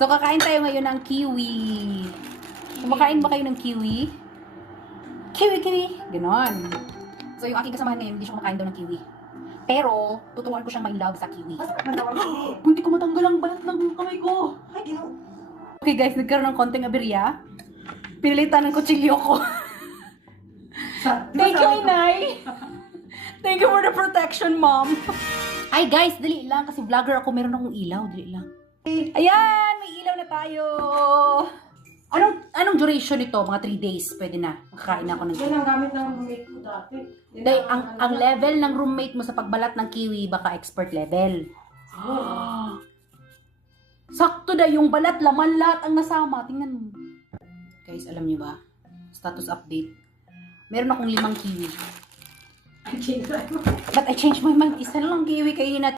So, kakain tayo ngayon ng kiwi. Kumakain ba kayo ng kiwi? Kiwi! Ganon. So, yung aking kasamahan ngayon, hindi siya kumakain daw ng kiwi. Pero, tuturuan ko siyang ma-inlove sa kiwi. Hindi ko matanggal ang balat ng kamay ko. Okay guys, nagkaroon ng konting aberya. Pinilitan ng kutsilyo ko. Thank you, Inay! Thank you for the protection, Mom! Ay guys, dali lang. Kasi vlogger ako, meron akong ilaw. Dali lang. Ayan! May ilaw na tayo! Anong duration nito? Mga 3 days. Pwede na. Makakain ako ng kiwi. Yan ang gamit ng roommate ko dati. Dahil ang level ng roommate mo sa pagbalat ng kiwi, baka expert level. Sakto na yung balat, laman lahat ang nasama. Tingnan mo. Guys, alam niyo ba? Status update. Meron akong 5 kiwi. But I changed my mind. Isa lang kiwi kainin natin.